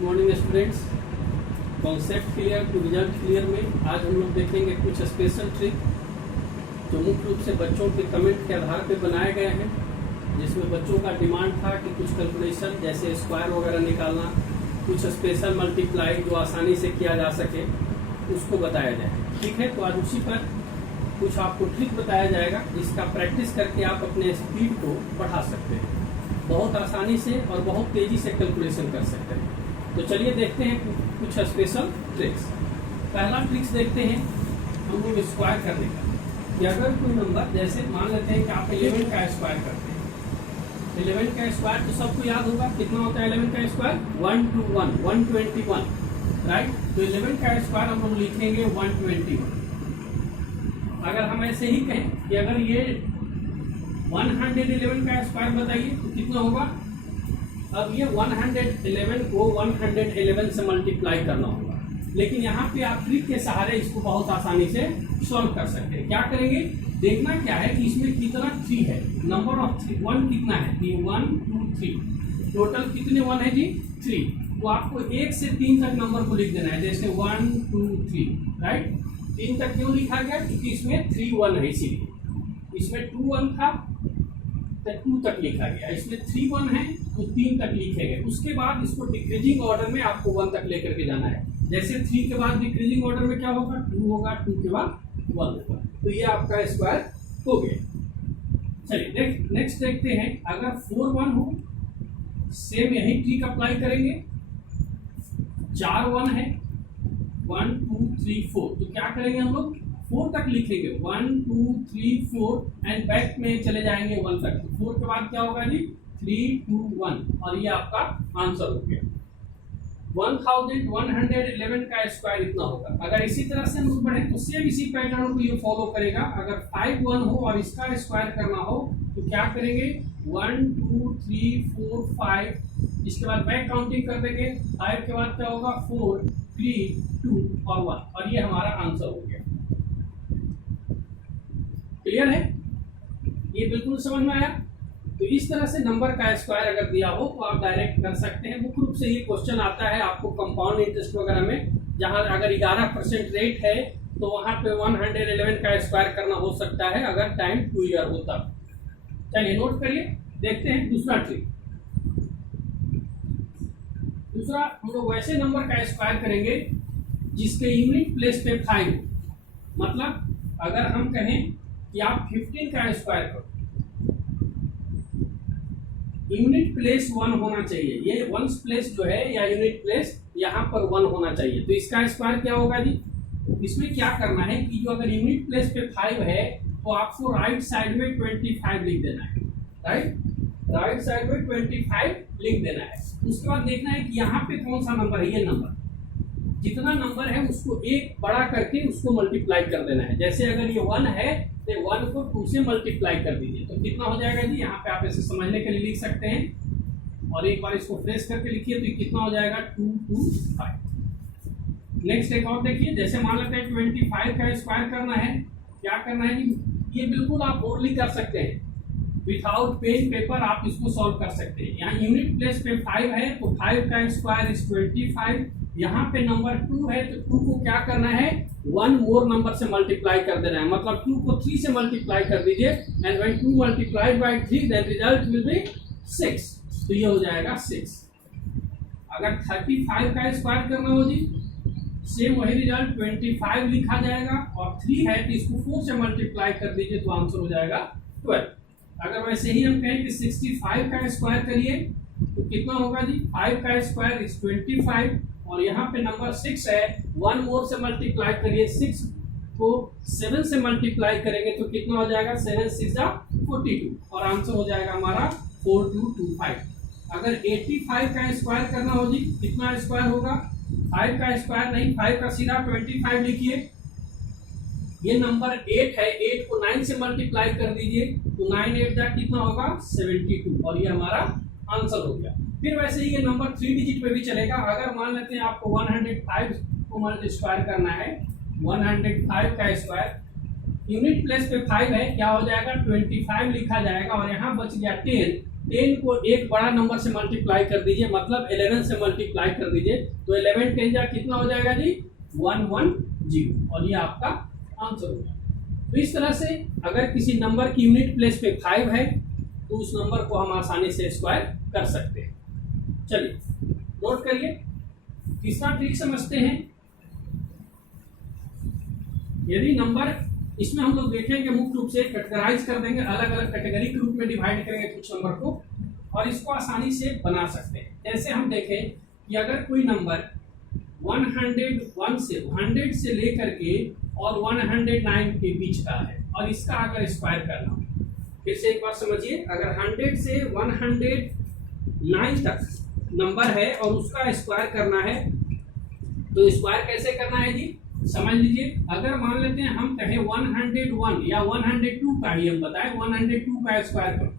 Good morning students. Concept clear to result clear में आज हम लोग देखेंगे कुछ स्पेशल ट्रिक जो मुख्य रूप से बच्चों के कमेंट के आधार पर बनाए गए हैं, जिसमें बच्चों का डिमांड था कि कुछ कैलकुलेशन जैसे स्क्वायर वगैरह निकालना, कुछ स्पेशल मल्टीप्लाई जो आसानी से किया जा सके उसको बताया जाए। ठीक है, तो आज उसी पर कुछ आपको ट्रिक बताया जाएगा जिसका प्रैक्टिस करके आप अपने स्पीड को बढ़ा सकते हैं, बहुत आसानी से और बहुत तेजी से कैलकुलेशन कर सकते हैं। तो चलिए देखते हैं कुछ स्पेशल ट्रिक्स। पहला ट्रिक्स देखते हैं हम लोग स्क्वायर करने का, कि अगर कोई नंबर जैसे मान लेते हैं कि आप 11 का स्क्वायर करते हैं। 11 का स्क्वायर तो सबको याद होगा कितना होता है 11 का स्क्वायर 121 राइट। तो 11 का स्क्वायर हम लोग लिखेंगे 121। अगर हम ऐसे ही कहें कि अगर ये 111 का स्क्वायर बताइए तो कितना होगा। अब ये 111 को 111 से मल्टीप्लाई करना होगा, लेकिन यहाँ पे आप ट्रिक के सहारे इसको बहुत आसानी से सॉल्व कर सकते हैं। क्या करेंगे, देखना क्या है कि इसमें कितना 3 है, नंबर ऑफ 3 1 कितना है, 1 2 3 टोटल कितने 1 है जी 3। तो आपको 1 से 3 तक नंबर को लिख देना है, जैसे 1 2 3 राइट। 3 तक क्यों लिखा गया, क्योंकि इसमें 3 1 है, इसीलिए इसमें 2 1 था तो 2 तक लिखा गया, इसमें 3 1 है तो 3 तक लिखे गए। उसके बाद इसको डिक्रीजिंग ऑर्डर में आपको 1 तक लेकर के जाना है। जैसे 3 के बाद डिक्रीजिंग ऑर्डर में क्या होगा, 2 होगा, 2 के बाद 1 होगा। तो ये आपका स्क्वायर हो गया। चलिए नेक्स्ट देखते हैं, अगर 4 1 हो सेम यही ट्रिक अप्लाई करेंगे। 4 1 है 1 2 3 4, तो क्या करेंगे हम लोग 4 तक लिखेंगे 1 2 3 4 एंड बैक में चले जाएंगे 1 तक। तो 4 के बाद क्या होगा जी 3 2 1 और ये आपका आंसर हो गया। 1111 का स्क्वायर इतना होगा। अगर इसी तरह से हम लोग बढ़े तो सेम इसी पैटर्न को ये फॉलो करेगा। अगर 5 1 हो और इसका स्क्वायर करना हो तो क्या करेंगे 1 2 3 4 5, इसके बाद बैक काउंटिंग कर देंगे। 5 के बाद क्या होगा 4 3 2 और 1 और ये हमारा आंसर हो गया। क्लियर है, ये बिल्कुल समझ में आया। तो इस तरह से नंबर का स्क्वायर अगर दिया हो तो आप डायरेक्ट कर सकते हैं। मुख्य रूप से ये क्वेश्चन आता है आपको कंपाउंड इंटरेस्ट वगैरह में, जहां अगर 11% रेट है तो वहां पे 111 का स्क्वायर करना हो सकता है अगर टाइम 2 ईयर हो तब। चलिए नोट करिए, देखते हैं दूसरा ट्रिक। दूसरा हम लोग वैसे नंबर का स्क्वायर करेंगे जिसके यूनिट प्लेस पे 5, मतलब अगर हम कहें कि आप 15 का स्क्वायर करो, यूनिट प्लेस 1 होना चाहिए। ये वंस प्लेस जो है या यूनिट प्लेस यहाँ पर 1 होना चाहिए। तो इसका स्क्वायर क्या होगा जी, इसमें क्या करना है कि जो अगर यूनिट प्लेस पे 5 है तो आपको राइट साइड में 25 लिख देना है। राइट साइड में 25 लिख देना है। उसके बाद देखना है कि यहाँ पे कौन सा नंबर है, ये नंबर जितना नंबर है उसको एक बड़ा करके उसको मल्टीप्लाई कर देना है। जैसे अगर ये 1 है तो 1 को 2 से मल्टीप्लाई कर दीजिए तो कितना हो जाएगा जी, यहाँ पे आप इसे समझने के लिए लिख सकते हैं और एक बार इसको फ्रेश करके लिखिए तो कितना हो जाएगा 2 2 5। नेक्स्ट एक और देखिए, जैसे मान लेते हैं 25 का स्क्वायर करना है। क्या करना है जी, ये बिल्कुल आप बोर्डली कर सकते हैं, विदाउट पेन पेपर आप इसको सॉल्व कर सकते हैं। यहाँ यूनिट प्लेस पे 5 है तो 5 का स्क्वायर इज 25। यहाँ पे नंबर 2 है तो 2 को क्या करना है 1 मोर नंबर से मल्टीप्लाई कर देना है, मतलब 2 को 3 से मल्टीप्लाई कर दीजिए and when 2 multiplied by 3 then result will be 6। तो ये हो जाएगा 6। अगर 35 का स्क्वायर करना हो जी सेम वही रिजल्ट 25 लिखा जाएगा और 3 है तो इसको 4 से मल्टीप्लाई कर दीजिए तो आंसर हो जाएगा 12। अगर वैसे ही हम कहें कि 65 का स्क्वायर करिए तो कितना होगा जी 5 का स्क्वायर इज 25 और यहाँ पे नंबर 6 है 1 मोर से मल्टीप्लाई करिए, 6 को 7 से मल्टीप्लाई करेंगे तो कितना हो जाएगा 7 6 42 और आंसर हो जाएगा हमारा 4225। अगर 85 का स्क्वायर करना हो जी कितना स्क्वायर होगा, 5 का स्क्वायर नहीं 5 का सीधा 25 लिखिए। ये नंबर 8 है, 8 को 9 से मल्टीप्लाई कर दीजिए तो 9 8 कितना होगा 72 और ये हमारा आंसर हो गया। फिर वैसे ही ये नंबर 3 डिजिट पे भी चलेगा। अगर मान लेते हैं आपको 105 को स्क्वायर करना है, 105 का स्क्वायर यूनिट प्लेस पे 5 है, क्या हो जाएगा 25 लिखा जाएगा और यहाँ बच गया 10 10 को एक बड़ा नंबर से मल्टीप्लाई कर दीजिए, मतलब 11 से मल्टीप्लाई कर दीजिए, तो 11 10 जा कितना हो जाएगा जी 110, और ये आपका आंसर होगा। तो इस तरह से अगर किसी नंबर की यूनिट प्लेस पे 5 है तो उस नंबर को हम आसानी से स्क्वायर कर सकते हैं। चलिए नोट करिए, तीसरा ट्रिक समझते हैं। यदि नंबर, इसमें हम लोग देखेंगे मुख्य रूप से कैटेगराइज कर देंगे, अलग अलग कैटेगरी के रूप में डिवाइड करेंगे कुछ नंबर को, और इसको आसानी से बना सकते हैं। जैसे हम देखें कि अगर कोई नंबर 100 से लेकर के और 109 के बीच का है और इसका अगर स्क्वायर करना हो, फिर से एक बार समझिए, अगर 100 से 109 तक नंबर है और उसका स्क्वायर करना है, तो स्क्वायर कैसे करना है जी, समझ लीजिए। अगर मान लेते हैं हम कहें 101 या 102 का ही हम बताएं, 102 का स्क्वायर करो,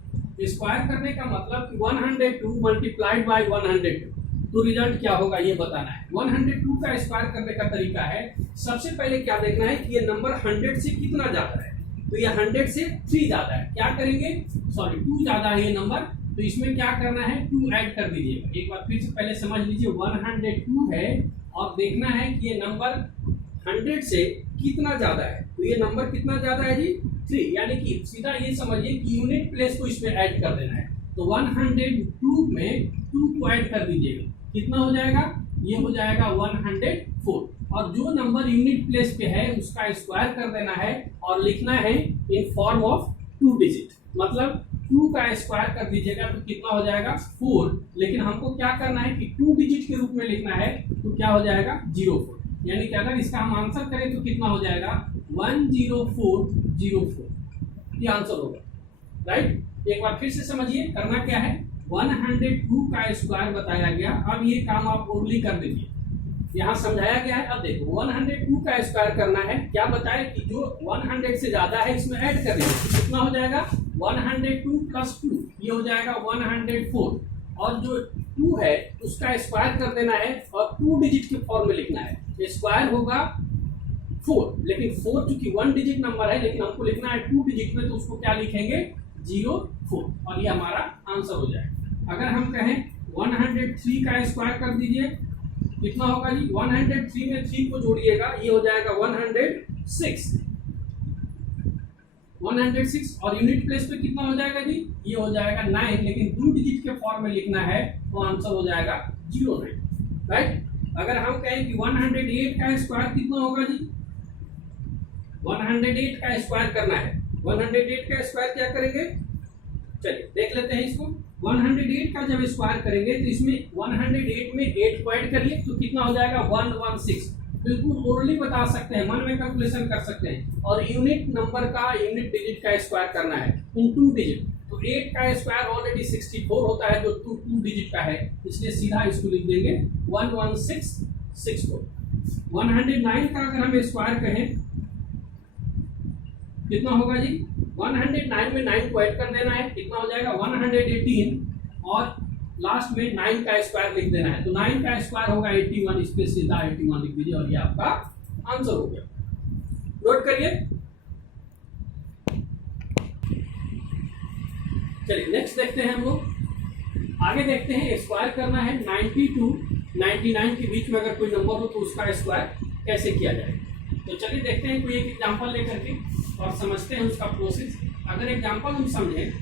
स्क्वायर करने का मतलब कि 102 मल्टीप्लाइड बाय 102, तो रिजल्ट क्या होगा ये बताना है। 102 का स्क्वायर करने का तरीका है, सबसे पहले क्या देखना है कि ये नंबर 100 से कितना ज्यादा है, तो ये 100 से 3 ज्यादा है, क्या करेंगे, सॉरी 2 ज्यादा है ये नंबर, तो इसमें क्या करना है 2 ऐड कर दीजिएगा। एक बार फिर से पहले समझ लीजिए, 102 है और देखना है कि ये नंबर 100 से कितना ज्यादा है, तो ये नंबर कितना ज्यादा है जी 3, यानी कि सीधा ये समझिए कि यूनिट प्लेस को इसमें ऐड कर देना है। तो 102 में 2 को ऐड कर दीजिएगा, कितना हो जाएगा, ये हो जाएगा 104, और जो नंबर यूनिट प्लेस पे है उसका स्क्वायर कर देना है और लिखना है इन फॉर्म ऑफ 2 डिजिट, मतलब 2 का स्क्वायर कर दीजिएगा तो कितना हो जाएगा 4, लेकिन हमको क्या करना है कि 2 डिजिट के रूप में लिखना है, तो क्या हो जाएगा 04, यानी कि अगर इसका हम आंसर करें तो कितना हो जाएगा 10404, ये आंसर होगा, राइट। एक बार फिर से समझिए, करना क्या है, 102 का स्क्वायर बताया गया, अब ये काम आप ओरली कर दीजिए, यहाँ समझाया गया है। अब देखो 102 का स्क्वायर करना है, क्या बताए कि जो 100 से ज्यादा है इसमें ऐड कर देंगे, कितना हो जाएगा 102 प्लस 2, ये हो जाएगा 104, और जो 2 है उसका स्क्वायर कर देना है और 2 डिजिट के फॉर्म में लिखना है, स्क्वायर होगा 4, लेकिन 4 चूंकि 1 डिजिट नंबर है लेकिन हमको लिखना है 2 डिजिट में, तो उसको क्या लिखेंगे 04, और ये हमारा आंसर हो जाएगा। अगर हम कहें 103 का स्क्वायर कर दीजिए, कितना होगा जी 103 में 3 को जोड़िएगा, ये हो जाएगा 106, और यूनिट प्लेस पे कितना हो जाएगा जी, ये हो जाएगा 9, लेकिन 2 डिजिट के फॉर्म में लिखना है, तो आंसर हो जाएगा 09, राइट। अगर हम कहें कि 108 का स्क्वायर कितना होगा जी, 108 का स्क्वायर करना है, 108 का स्क्वायर क्या करेंगे, चलिए देख लेते हैं इसको। 108 का जब स्क्वायर करेंगे तो इसमें 108 में 8 को ऐड करिए, तो कितना हो जाएगा 116, बिल्कुल ओरली बता सकते हैं, मन में कैलकुलेशन कर सकते हैं। और यूनिट नंबर का, यूनिट डिजिट का स्क्वायर करना है इन 2 डिजिट, तो 8 का स्क्वायर ऑलरेडी 64 होता है जो 2 डिजिट का है, इसलिए सीधा इसको लिख देंगे 11664। 109 का अगर हम स्क्वायर कहें कितना होगा जी, 109 में 9 को ऐड कर देना है, कितना हो जाएगा 118, और लास्ट में 9 का स्क्वायर लिख देना है, तो 9 का स्क्वायर होगा 81, इस पे सीधा 81 लिख दीजिए और ये आपका आंसर हो गया। नोट करिए, चलिए नेक्स्ट देखते हैं हम लोग, आगे देखते हैं स्क्वायर करना है 90 to 99 के बीच में अगर कोई नंबर हो तो उसका स्क्वायर कैसे किया जाए। तो चलिए देखते हैं कोई एक एग्जांपल लेकर के और समझते हैं उसका प्रोसेस। अगर एग्जांपल हम समझें,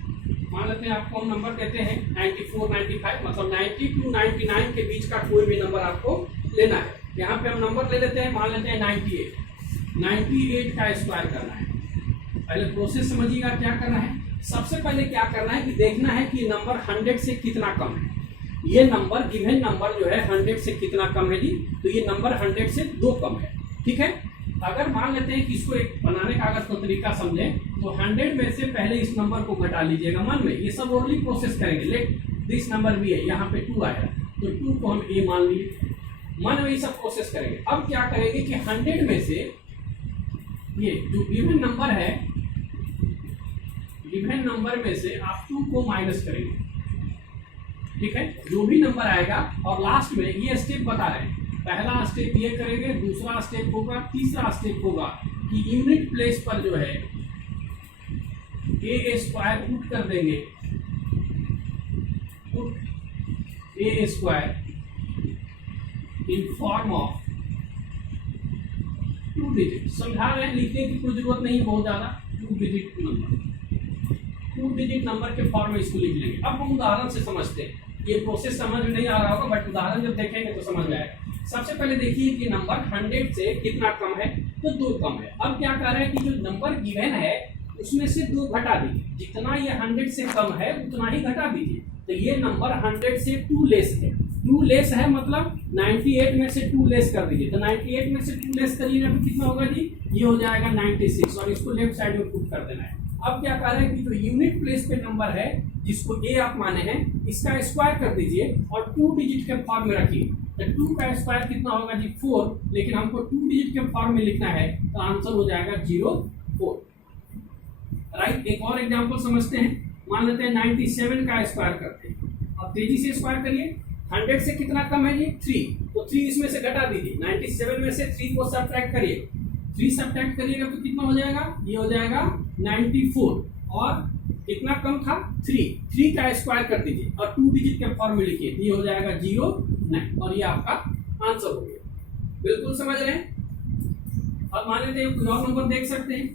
मान लेते हैं आपको हम नंबर देते हैं 94 95, मतलब 90 to 99 के बीच का कोई भी नंबर आपको लेना है। यहाँ पे हम नंबर ले लेते हैं, मान लेते हैं 98 का स्क्वायर करना है। पहले प्रोसेस समझिएगा क्या करना है। सबसे पहले क्या करना है कि देखना है कि नंबर 100 से कितना कम है। ये नंबर गिवन नंबर जो है 100 से कितना कम है जी, तो ये नंबर 100 से 2 कम है, ठीक है। अगर मान लेते हैं कि इसको एक बनाने का अगर कोई तरीका समझें तो 100 में से पहले इस नंबर को घटा लीजिएगा मन में, ये सब ओरली प्रोसेस करेंगे। लेट दिस नंबर भी है, यहाँ पे 2 आएगा तो 2 को हम ए मान लिए, मन में ये सब प्रोसेस करेंगे। अब क्या करेंगे कि 100 में से ये जो गिवन नंबर है, गिवन नंबर में से आप 2 को माइनस करेंगे, ठीक है, जो भी नंबर आएगा। और लास्ट में ये स्टेप बता रहे हैं, पहला स्टेप ये करेंगे, दूसरा स्टेप होगा, तीसरा स्टेप होगा कि यूनिट प्लेस पर जो है ए स्क्वायर पुट कर देंगे put A square in form of 2 digit. समझा रहे हैं, लिखने की कोई जरूरत नहीं बहुत ज्यादा। 2 डिजिट नंबर, 2 डिजिट नंबर के फॉर्म में इसको लिख लेंगे। अब हम उदाहरण से समझते हैं, ये प्रोसेस समझ में नहीं आ रहा होगा बट उदाहरण जब देखेंगे तो समझ में आएगा। सबसे पहले देखिए कि नंबर 100 से कितना कम है, तो 2 कम है। अब क्या कर रहे हैं कि जो नंबर गिवन है उसमें से 2 घटा दीजिए, जितना ये 100 से कम है उतना ही घटा दीजिए। तो ये नंबर 100 से 2 लेस है, 2 लेस है मतलब 98 में से 2 लेस कर दीजिए। तो 98 में से 2 लेस करिएगा तो कितना होगा जी, ये हो जाएगा 96 और इसको लेफ्ट साइड में पुट कर देना है। अब क्या कर रहे हैं कि जो यूनिट प्लेस पे नंबर है जिसको ए आप माने हैं, इसका स्क्वायर कर दीजिए और 2 डिजिट के फॉर्म में रखिए। तो 2 का स्क्वायर कितना होगा जी 4, लेकिन हमको 2 डिजिट के फॉर्म में लिखना है तो आंसर हो जाएगा 04। राइट, एक और एग्जांपल समझते हैं। मान लेते हैं 97 का स्क्वायर करते हैं। अब तेजी से स्क्वायर करिए। 100 से कितना कम है जी 3, तो 3 इसमें से घटा दीजिए। 97 में से 3 को सब्ट्रैक्ट करिए, 3 सब्ट्रैक्ट करिएगा तो कितना हो जाएगा, ये हो जाएगा 94 और कितना कम था 3 का स्क्वायर कर दीजिए और 2 डिजिट के फॉर्म में लिखिए, ये हो जाएगा 09 और ये आपका आंसर हो गया। बिल्कुल समझ रहे हैं। अब मान लेते हैं कोई और नंबर देख सकते हैं।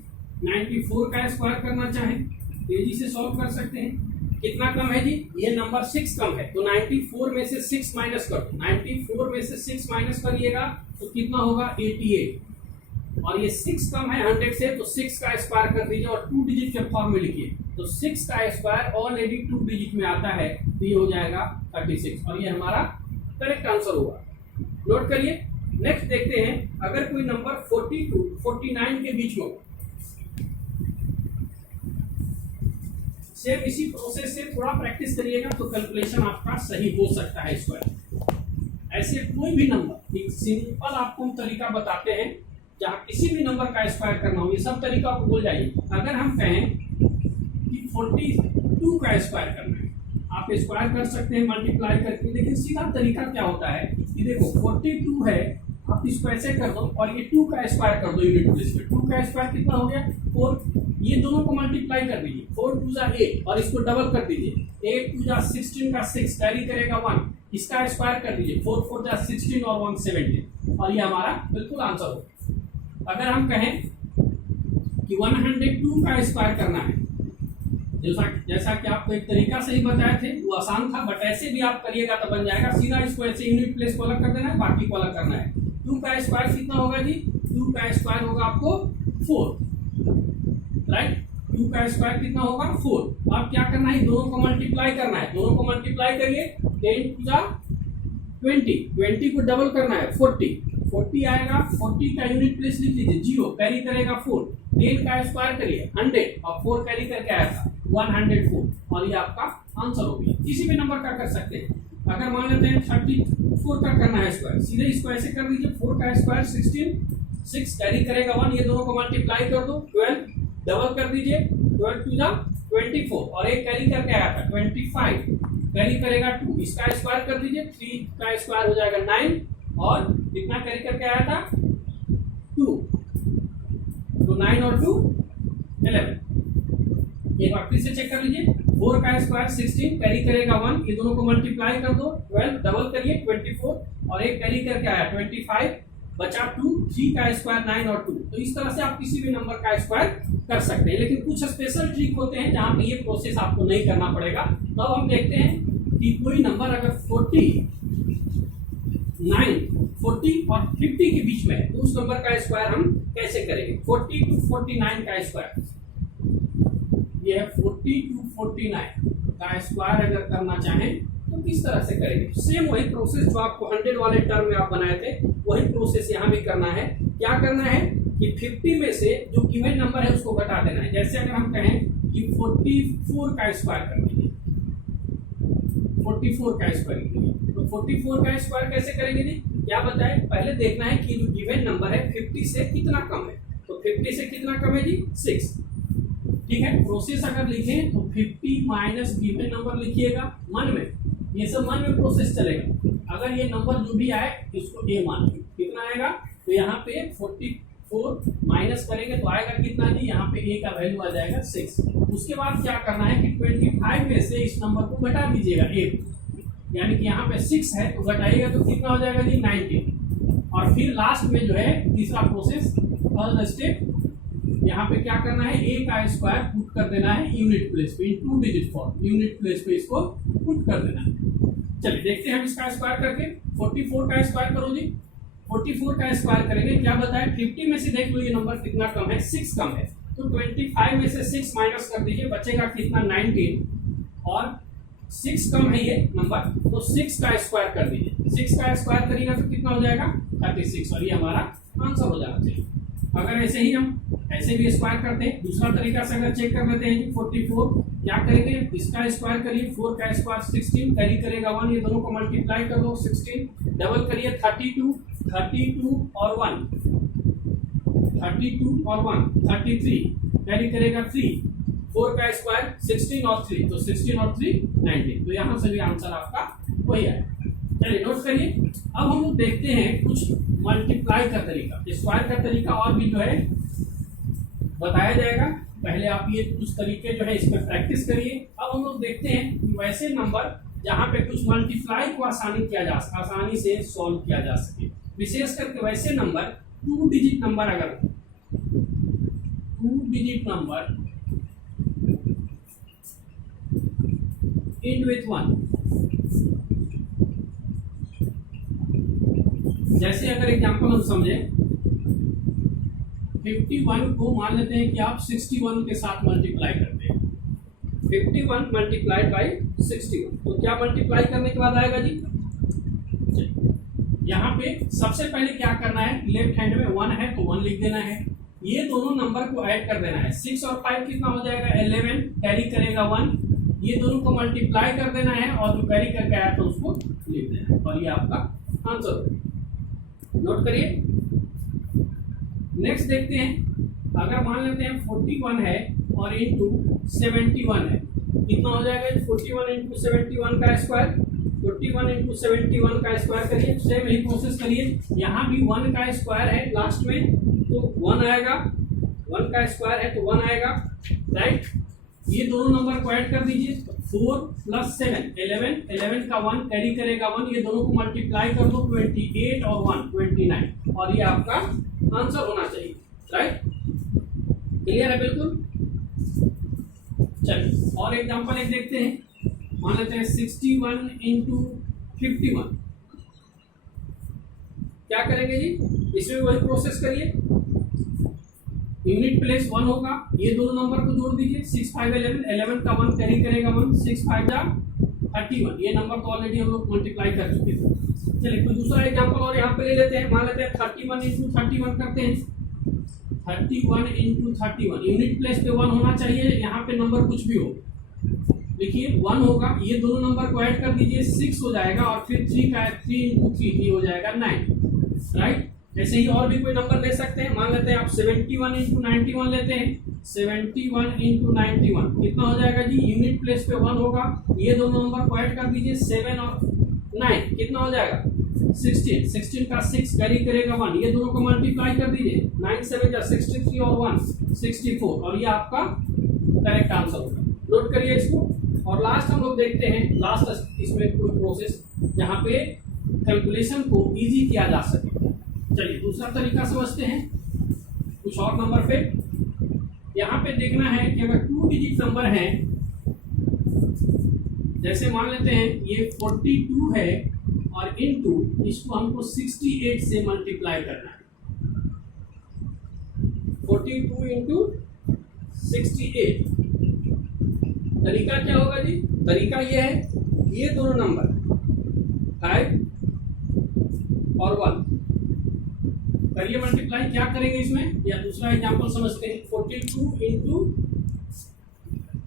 94 का स्क्वायर करना चाहें तेजी से सॉल्व कर सकते हैं। कितना कम है जी, ये नंबर 6 कम है, तो 94 में से 6 माइनस कर दो। 94 में से 6 माइनस करिएगा तो कितना होगा 88 और ये 6 कम है 100 से, तो 6 का स्क्वायर कर दीजिए और 2 डिजिट के फॉर्म में लिखिए। तो 6 का स्क्वायर ऑलरेडी 2 डिजिट में आता है तो ये हो जाएगा 36 और ये हमारा करेक्ट आंसर होगा। नोट करिए। नेक्स्ट देखते हैं, अगर कोई नंबर 42 49 के बीच में हो, सेम इसी प्रोसेस से थोड़ा प्रैक्टिस करिएगा तो कैलकुलेशन आपका सही हो सकता है। स्क्वायर ऐसे कोई भी नंबर, एक सिंपल आपको तरीका बताते हैं जहां किसी भी नंबर का स्क्वायर करना हो, ये सब तरीका आपको भूल जाइए। अगर हम कहें कि 42 का स्क्वायर करना है, आप स्क्वायर कर सकते हैं मल्टीप्लाई करके, लेकिन सीधा तरीका क्या होता है कि देखो 42 है, आप इसको ऐसे कर दो और ये 2 का स्क्वायर कर दो यूनिट प्लेस में। 2 का स्क्वायर कितना हो गया 4, ये दोनों को मल्टीप्लाई कर दीजिए। 4 2 जा 8 और इसको डबल कर दीजिए। 8 2 जा 16 का 6 कैरी करेगा 1, इसका स्क्वायर कर दीजिए। 4 4 जा 16 और 1 17 और ये हमारा बिल्कुल आंसर हो। अगर हम कहें कि 102 का स्क्वायर करना है, जैसा कि आपको एक तरीका से ही बताए थे, वो आसान था बट ऐसे भी आप करिएगा तो बन जाएगा। सीधा इसको ऐसे यूनिट प्लेस को अलग कर देना है, बाकी को अलग करना है। 2 का स्क्वायर कितना होगा जी, 2 का स्क्वायर होगा आपको 4, राइट। 2 का स्क्वायर कितना होगा 4। अब क्या करना है, दोनों को मल्टीप्लाई करना है। दोनों को मल्टीप्लाई करिए, 10 2 जा 20, 20 को डबल करना है 40 आएगा। 40 का यूनिट प्लेस लिख लीजिए 0, कैरी करेगा 4। 10 का स्क्वायर करिए 100 और 4 कैरी करके आएगा 104 और ये आपका आंसर हो गया। किसी भी नंबर का कर सकते हैं। अगर मान लेते हैं 34 का करना है स्क्वायर, सीधे इसको ऐसे कर दीजिए। 4 का स्क्वायर 16, 6 कैरी करेगा 1, ये दोनों को मल्टीप्लाई कर दो। 12 डबल कर दीजिए, 12 2 जा 24 और एक कैरी करके आया था 25, कैरी करेगा 2, इसका स्क्वायर कर दीजिए। 3 का स्क्वायर हो जाएगा 9 और कितना कैरी करके आया था 2, तो 9 और 2 11। एक बार फिर से चेक कर लीजिए। 4 का स्क्वायर 16 कैरी करेगा 1, ये दोनों को मल्टीप्लाई कर दो। 12 डबल करिए 24 और एक कैरी करके आया 25, बचा 2। 3 का स्क्वायर 9 और 2। तो इस तरह से आप किसी भी नंबर का स्क्वायर कर सकते हैं, लेकिन कुछ स्पेशल ट्रिक होते हैं जहां पे ये प्रोसेस आपको नहीं करना पड़ेगा। तो अब हम देखते हैं कि कोई नंबर अगर 40 और 50 के बीच में है तो उस नंबर का स्क्वायर हम कैसे करेंगे। 40 to 49 का स्क्वायर, ये है 40 to 49 का स्क्वायर अगर करना चाहें तो किस तरह से करेंगे। सेम वही प्रोसेस जो आपको 100 वाले टर्म में आप बनाए थे, वही प्रोसेस यहाँ भी करना है। क्या करना है कि 50 में से जो गिवन नंबर है उसको घटा देना है। जैसे अगर हम कहें कि 44 का स्क्वायर कर दीजिए, 44 का स्क्वायर कीजिए, तो 44 का स्क्वायर कैसे करेंगे जी, क्या बताएं। पहले देखना है कि जो गिवन नंबर है 50 से कितना कम है। तो 50 से कितना कम है जी 6, ठीक है। प्रोसेस अगर लिखें तो 50 माइनस गिवन नंबर लिखिएगा मन में, ये सब मन में प्रोसेस चलेगा। अगर ये नंबर जो भी आए इसको ए मान लीजिए, कितना आएगा तो यहाँ पे 44 4 माइनस करेंगे तो आएगा कितना जी, यहाँ पे a का वैल्यू आ जाएगा 6। उसके बाद क्या करना है कि 25 में से इस नंबर को घटा दीजिएगा 1, यानी कि यहाँ पे 6 है तो घटाइएगा तो कितना हो जाएगा जी 19। और फिर लास्ट में जो है तीसरा प्रोसेस थर्ड स्टेप, यहाँ पे क्या करना है a का स्क्वायर पुट कर देना है यूनिट प्लेस पे, इन 2 डिजिट फॉर्म यूनिट प्लेस पे इसको पुट कर देना है। चलिए देखते हैं हम इसका स्क्वायर करके। 44 का स्क्वायर करो जी, 44 का स्क्वायर करेंगे क्या बताए, 50 में से देख लो ये नंबर कितना कम है, 6 कम है, तो 25 में से 6 माइनस कर दीजिए, बचेगा कितना 19, और 6 कम है ये नंबर, तो 6 का स्क्वायर कर दीजिए। 6 का स्क्वायर करिएगा तो कितना हो जाएगा 36, और ये हमारा आंसर हो जाना चाहिए। अगर ऐसे ही हम ऐसे भी स्क्वायर करते हैं, दूसरा तरीका से अगर चेक कर लेते हैं कि 44 क्या करेंगे, इसका स्क्वायर करिए, 4 का स्क्वायर 16, कैरी करेगा 1, ये दोनों को मल्टीप्लाई कर दो, 16 डबल करिए 32 और 1 32 और 1 33, कैरी करेगा 3, 4 का स्क्वायर 16 और 3, तो 16 और 3 19, तो यहाँ से भी आंसर आपका वही है। चलिए नोट करिए। अब हम लोग देखते हैं कुछ मल्टीप्लाई का तरीका, स्क्वायर का तरीका और भी जो है बताया जाएगा। पहले आप ये कुछ तरीके जो है इसमें प्रैक्टिस करिए। अब हम लोग देखते हैं कि वैसे नंबर जहाँ पे कुछ मल्टीप्लाई को आसानी से सॉल्व किया जा सके, विशेष करके वैसे नंबर 2 डिजिट नंबर, अगर 2 डिजिट नंबर एंड विथ 1, जैसे अगर एग्जांपल हम समझे 51 को मान लेते हैं कि आप 61 के साथ मल्टीप्लाई करते हैं, 51 मल्टीप्लाइड बाई 61, तो क्या मल्टीप्लाई करने के बाद आएगा जी, यहाँ पे सबसे पहले क्या करना है, लेफ्ट हैंड में 1 है तो 1 लिख देना है, ये दोनों नंबर को ऐड कर देना है, 6 और 5 कितना हो जाएगा 11, कैरी करेगा 1, ये दोनों को मल्टीप्लाई कर देना है और जो कैरी करके आया तो उसको लिख देना है, और ये आपका आंसर है। नोट करिए। नेक्स्ट देखते हैं, अगर मान लेते हैं 41 है और इंटू 71 है, कितना हो जाएगा 41 इंटू 71 का स्क्वायर, 41 इंटू 71 का स्क्वायर करिए, सेम ही प्रोसेस करिए, यहाँ भी 1 का स्क्वायर है लास्ट में तो 1 आएगा, 1 का स्क्वायर है तो 1 आएगा, राइट। ये दोनों नंबर को ऐड कर दीजिए, 4 प्लस 7 11, 11 का 1 कैरी करेगा 1, ये दोनों को मल्टीप्लाई कर दो, 28 और 1 29, और ये आपका आंसर होना चाहिए, राइट। क्लियर है बिल्कुल। चलिए और एग्जांपल एक देखते हैं, मान लेते हैं 61 इंटू 51, क्या करेंगे जी, इसमें वही प्रोसेस करिए, यूनिट प्लेस 1 होगा, ये दोनों नंबर को जोड़ दीजिए, 6 5 11, 11 का 1 कैरी करेगा 1, 6 5 जा 31, ये नंबर तो ऑलरेडी हम लोग मल्टीप्लाई कर चुके थे। चलिए कोई दूसरा एग्जांपल और यहाँ पे ले लेते हैं, मान लेते हैं 31 इंटू 31 करते हैं, 31 इंटू 31, यूनिट प्लेस पे 1 होना चाहिए, यहाँ पे नंबर कुछ भी हो, देखिए 1 होगा, ये दोनों नंबर को ऐड कर दीजिए, 6 हो जाएगा, और फिर 3 का 3 इंटू 3 हो जाएगा 9, राइट। ऐसे ही और भी कोई नंबर ले सकते हैं, मान लेते हैं आप 71 इंटू 91 लेते हैं, 71 इंटू 91 कितना हो जाएगा जी, यूनिट प्लेस पे 1 होगा, ये दोनों नंबर को ऐड कर दीजिए, 7 और 9 कितना हो जाएगा 16, 16 का 6 कैरी करेगा 1, ये दोनों को मल्टीप्लाई कर दीजिए, 9 7 जा 63 और 1 64, और ये आपका करेक्ट आंसर होगा। नोट करिए इसको। और लास्ट हम लोग देखते हैं, लास्ट इसमें कोई प्रोसेस जहाँ पे कैलकुलेशन को इजी किया जा सके। चलिए दूसरा तरीका समझते हैं, कुछ और नंबर पे यहाँ पे देखना है कि अगर 2 डिजिट नंबर है, जैसे मान लेते हैं ये 42 है और इनटू इसको हमको 68 से मल्टीप्लाई करना है, 42 इंटू 68, तरीका क्या होगा जी, तरीका ये है, ये दोनों नंबर 5 और 1 करिए मल्टीप्लाई, क्या करेंगे इसमें, या दूसरा एग्जांपल समझते हैं, 42 इंटू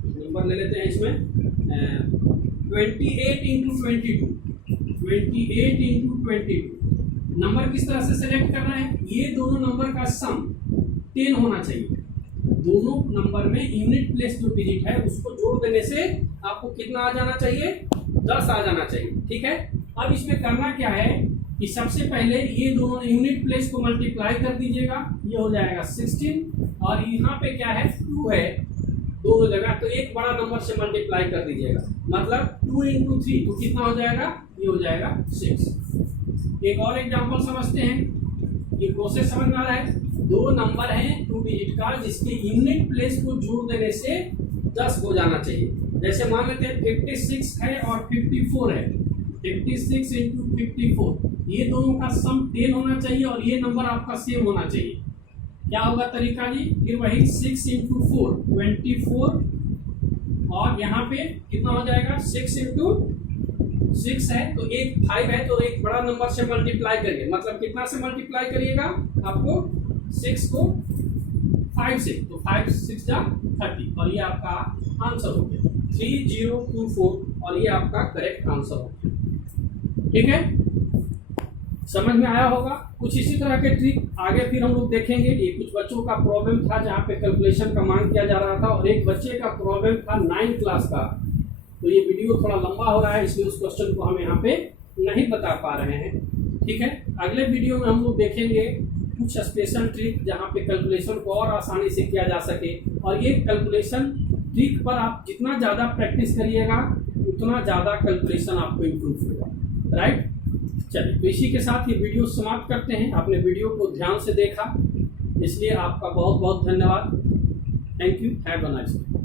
नंबर ले लेते हैं इसमें 28 इंटू 22, 28 इंटू 22, नंबर किस तरह से सेलेक्ट करना है, ये दोनों नंबर का सम 10 होना चाहिए, दोनों नंबर में यूनिट प्लेस जो डिजिट है उसको जोड़ देने से आपको कितना आ जाना चाहिए, 10 आ जाना चाहिए, ठीक है। अब इसमें करना क्या है, कि सबसे पहले ये दोनों यूनिट प्लेस को मल्टीप्लाई कर दीजिएगा, ये हो जाएगा 16 और यहाँ पे क्या है 2 है, दो जगह, तो एक बड़ा नंबर से मल्टीप्लाई कर दीजिएगा, मतलब 2 × 3 तो कितना हो जाएगा, ये हो जाएगा 6। एक और एग्जांपल समझते हैं, ये प्रोसेस समझ में आ रहा है। दो नंबर हैं 2 डिजिट का जिसके यूनिट प्लेस को जोड़ देने से 10 हो जाना चाहिए। जैसे मान लेते हैं 56 है और 54 है, 56 × 54, ये दोनों का सम 10 होना चाहिए और ये नंबर आपका सेम होना चाहिए। क्या होगा तरीका जी, फिर वही 6 × 4 24 और यहाँ पे कितना हो जाएगा 6 × 6 है तो एक 5 है तो एक बड़ा नंबर से मल्टीप्लाई करिए, मतलब कितना से मल्टीप्लाई करिएगा, आपको 6 को 5 से, तो 5 6 जा 30 और ये आपका आंसर हो गया 3024 और ये आपका करेक्ट आंसर हो गया। ठीक है, समझ में आया होगा। कुछ इसी तरह के ट्रिक आगे फिर हम लोग देखेंगे। ये कुछ बच्चों का प्रॉब्लम था जहाँ पे कैलकुलेशन का मांग किया जा रहा था और एक बच्चे का प्रॉब्लम था 9th क्लास का, तो ये वीडियो थोड़ा लंबा हो रहा है इसलिए उस क्वेश्चन को हम यहाँ पे नहीं बता पा रहे हैं। ठीक है, अगले वीडियो में हम लोग देखेंगे कुछ स्पेशल ट्रिक जहाँ पे कैलकुलेशन को और आसानी से किया जा सके, और ये कैलकुलेशन ट्रिक पर आप जितना ज़्यादा प्रैक्टिस करिएगा उतना ज़्यादा कैलकुलेशन आपको इम्प्रूव होगा। राइट, चलिए तो इसी के साथ ये वीडियो समाप्त करते हैं। आपने वीडियो को ध्यान से देखा इसलिए आपका बहुत बहुत धन्यवाद। Thank you, have a nice day.